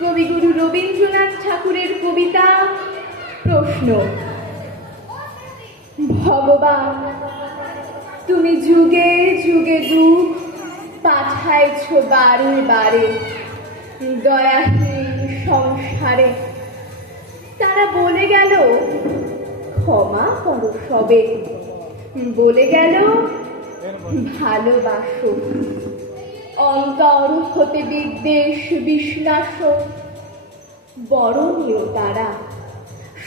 কবিগুরু রবীন্দ্রনাথ ঠাকুরের কবিতা প্রশ্ন। ভগবান, তুমি যুগে যুগে দুঃখ পাঠাইছ বারে বারে দয়াহীন সংসারে। তারা বলে গেল ক্ষমা করো সবে, বলে গেল ভালোবাসো। অন্তর হতে বিদ্বেষ বিষ্ণাস, বরণীয় তারা,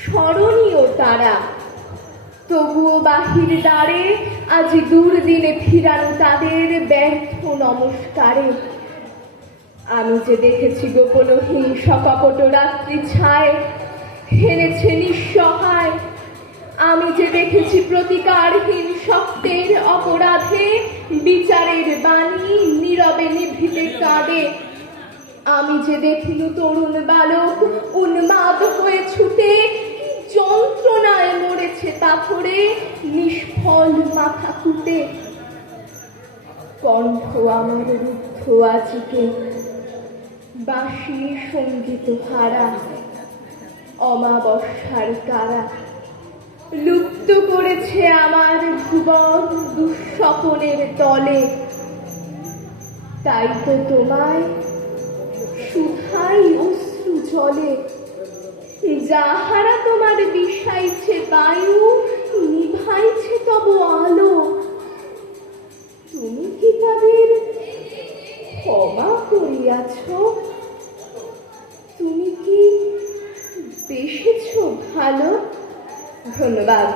স্মরণীয় তারা। তবুও বাহির দ্বারে আজ দুর্দিনে ফিরানো তাদের ব্যর্থ নমস্কারে। আমি যে দেখেছি গোপনহীন সকপট রাত্রি ছায় হেনেছে নিঃসহায়। আমি যে দেখেছি প্রতিকারহীন সত্যের অপরাধে বিচারের বাণী নীরবে নিভৃতে কাঁদে। আমি যে দেখিল তরুণ বালক উন্মাদ হয়ে ছুটে যন্ত্রণায় মরেছে পাথরে নিষ্ফল মাথা কুটে। কণ্ঠ আমার রুদ্ধ আজকে বাঁশি সঙ্গীত হারা, অমাবস্যার কারা লুপ্ত করেছে আমার ভুবন দুঃস্বপনের তলে। তাই তো তোমায় শুধাই অশ্রু জলে, যাহারা তোমার বিষাইছে বায়ু নিভাইছে তব আলো। তুমি কি তাদের ক্ষমা করিয়াছ? তুমি কি বেসেছ ভালো? ধন্যবাদ।